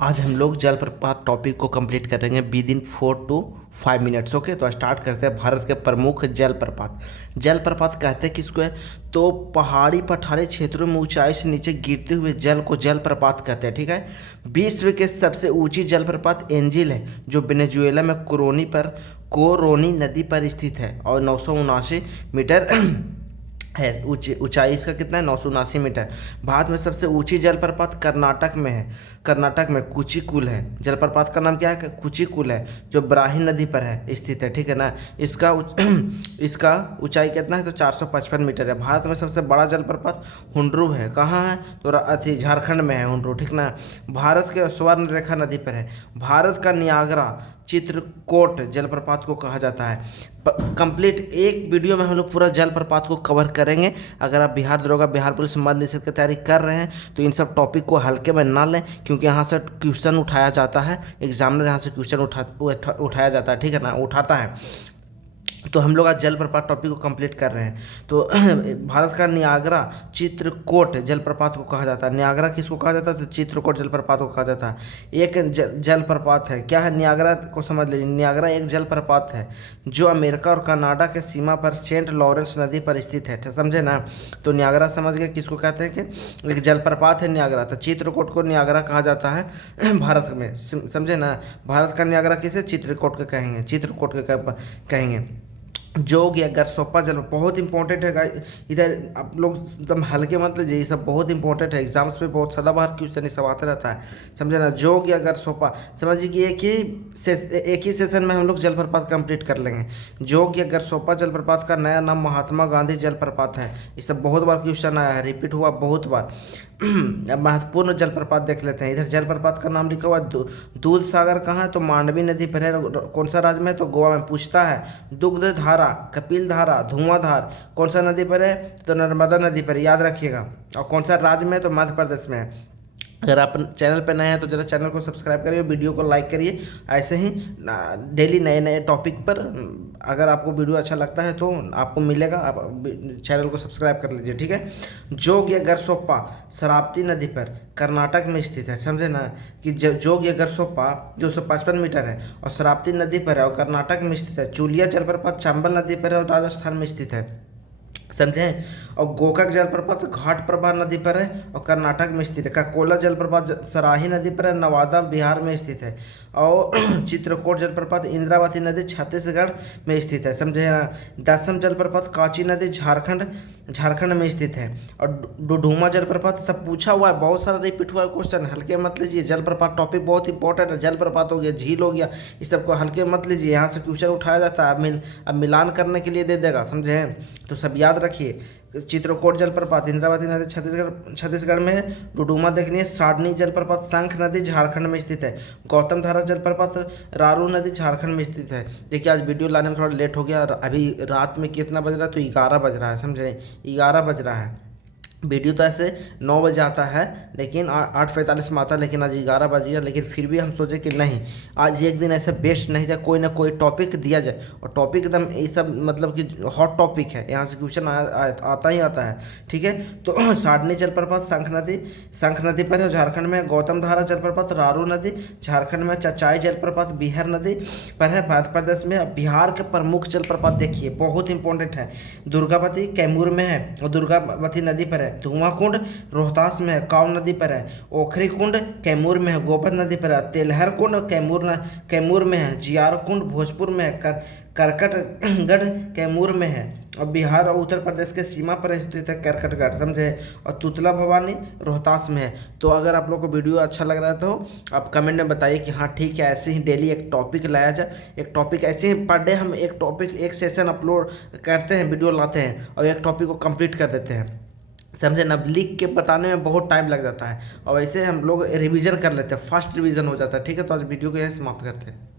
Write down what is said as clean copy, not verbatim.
आज हम लोग जलप्रपात टॉपिक को कंप्लीट करेंगे with in 4 to 5 minutes. Okay, तो स्टार्ट करते हैं। भारत के प्रमुख जलप्रपात। जलप्रपात कहते हैं किसको है? तो पहाड़ी पठारी क्षेत्रों में ऊंचाई से नीचे गिरते हुए जल को जलप्रपात कहते हैं। ठीक है। विश्व के सबसे ऊंची जलप्रपात एंजिल है, जो वेनेजुएला में कोरोनी नदी पर स्थित है और 979 मीटर है। ऊंचाई इसका कितना है? 979 मीटर। भारत में सबसे ऊंची जलप्रपात कर्नाटक में है। कर्नाटक में कुचिकुल है। जलप्रपात का नाम क्या है? कुचिकुल है, जो ब्राह्मणी नदी पर है स्थित है। ठीक है ना। इसका ऊंचाई कितना है? तो 455 मीटर है। भारत में सबसे बड़ा जलप्रपात हुंड्रू है। कहाँ है? तो झारखंड में है हुंड्रू। ठीक ना। भारत के स्वर्ण रेखा नदी पर है। भारत का नियाग्रा चित्रकोट जलप्रपात को कहा जाता है। कंप्लीट एक वीडियो में हम लोग पूरा जलप्रपात को कवर करेंगे। अगर आप बिहार दरोगा, बिहार पुलिस मध्य निषेध की तैयारी कर रहे हैं तो इन सब टॉपिक को हल्के में ना लें, क्योंकि यहाँ से क्वेश्चन उठाया जाता है। एग्जामिनर यहाँ से क्वेश्चन उठाया जाता है। ठीक है ना, उठाता है। तो हम लोग आज जलप्रपात टॉपिक को कंप्लीट कर रहे हैं। तो भारत का नियाग्रा चित्रकोट जलप्रपात को कहा जाता है। नियाग्रा किसको कहा जाता है? तो चित्रकोट जलप्रपात को कहा जाता है। एक जलप्रपात है। क्या है? नियाग्रा को समझ लीजिए। नियाग्रा एक जलप्रपात है जो अमेरिका और कनाडा के सीमा पर सेंट लॉरेंस नदी पर स्थित है। समझे ना। तो नियाग्रा समझ गए किसको कहते हैं कि एक जलप्रपात है नियाग्रा। तो चित्रकोट को नियाग्रा कहा जाता है भारत में। समझे ना। भारत का नियाग्रा किसे? चित्रकोट के कहेंगे। चित्रकोट के कहेंगे। जोग या गरसोप्पा जल बहुत इंपॉर्टेंट है गाइस। इधर आप लोग एकदम हल्के मत लीजिए, ये सब बहुत इंपॉर्टेंट है। एग्जाम्स में बहुत सदाबहार क्वेश्चन ये सब आता रहता है। समझे ना। जोग या गरसोप्पा समझिए कि एक ही सेशन में हम लोग जलप्रपात कंप्लीट कर लेंगे। जोग या गरसोप्पा जलप्रपात का नया नाम महात्मा गांधी जलप्रपात है। ये सब बहुत बार क्वेश्चन आया है, रिपीट हुआ बहुत बार। अब महत्वपूर्ण जलप्रपात देख लेते हैं। इधर जलप्रपात का नाम लिखा हुआ दूध सागर कहाँ है? तो मांडवी नदी पर है। कौन सा राज्य में? तो गोवा में। पूछता है दुग्ध धारा, कपिल धारा, धुआंधार कौन सा नदी पर है? तो नर्मदा नदी पर, याद रखिएगा। और कौन सा राज्य में? तो मध्य प्रदेश में है। अगर आप चैनल पर नए हैं तो जरा चैनल को सब्सक्राइब करिए, वीडियो को लाइक करिए। ऐसे ही डेली नए नए टॉपिक पर अगर आपको वीडियो अच्छा लगता है तो आपको मिलेगा। आप चैनल को सब्सक्राइब कर लीजिए। ठीक है। जोग या गरसोप्पा शरावती नदी पर कर्नाटक में स्थित है। समझे ना कि जोग या गरसोप्पा 255 मीटर है और शरावती नदी पर है और कर्नाटक में स्थित है। चूलिया जलप्रपात चंबल नदी पर है और राजस्थान में स्थित है। समझे। और गोकाक जलप्रपात घाट प्रभा नदी पर है और कर्नाटक में स्थित है। काकोला जलप्रपात सराही नदी पर है, नवादा बिहार में स्थित है। और चित्रकोट जलप्रपात इंद्रावती नदी छत्तीसगढ़ में स्थित है। समझे। दसम जलप्रपात कांची नदी झारखंड में स्थित है। और डुडुमा जलप्रपात सब पूछा हुआ है, बहुत सारा रिपीट हुआ है क्वेश्चन, हल्के मत लीजिए। जलप्रपात टॉपिक बहुत इंपॉर्टेंट है। जलप्रपात हो गया, झील हो गया, इस सबको हल्के मत लीजिए। यहाँ से क्वेश्चन उठाया जाता है। अब मिलान करने के लिए दे देगा। समझे। तो सब याद रखिए। चित्रकोट जलप्रपात इंद्रावती नदी छत्तीसगढ़ में है। डुडुमा देखनी है। साडनी जलप्रपात शंख नदी झारखंड में स्थित है। गौतम धारा जलप्रपात रारू नदी झारखंड में स्थित है। देखिए आज वीडियो लाने में थोड़ा लेट हो गया। अभी रात में कितना बज रहा है? तो 11 बज रहा है। समझे। 11 बज रहा है। वीडियो तो ऐसे 9 बजे आता है, लेकिन 8:45 में आता है, लेकिन आज 11 बज गया। लेकिन फिर भी हम सोचे कि नहीं, आज एक दिन ऐसे बेस्ट नहीं था, कोई ना कोई टॉपिक दिया जाए। और टॉपिक एकदम ये सब मतलब कि हॉट टॉपिक है, यहाँ से क्वेश्चन आता ही आता है। ठीक है। तो साडनी जलप्रपात शंख नदी पर है झारखंड में। गौतम धारा जलप्रपात रारू नदी झारखंड में। चचाई जलप्रपात बिहार नदी पर है मध्य प्रदेश में। बिहार के प्रमुख जलप्रपात देखिए, बहुत इंपॉर्टेंट है। दुर्गावती कैमूर में है और दुर्गावती नदी पर है। धुआं कुंड रोहतास में है, काव नदी पर है। ओखरी कुंड कैमूर में है, गोपत नदी पर है। तेलहर कुंड कैमूर में है। जियार कुंड भोजपुर में है। करकटगढ़ कैमूर में है और बिहार और उत्तर प्रदेश के सीमा पर स्थित है करकटगढ़। समझे। और तुतला भवानी रोहतास में है। तो अगर आप लोग को वीडियो अच्छा लग रहा है तो आप कमेंट में बताइए कि हाँ ठीक है, ऐसे ही डेली एक टॉपिक लाया जाए। एक टॉपिक ऐसे ही पर डे हम एक टॉपिक एक सेशन अपलोड करते हैं, वीडियो लाते हैं और एक टॉपिक को कंप्लीट कर देते हैं। समझे ना। लिख के बताने में बहुत टाइम लग जाता है और वैसे हम लोग रिवीजन कर लेते हैं, फास्ट रिवीजन हो जाता है। ठीक है। तो आज वीडियो को यही समाप्त करते हैं।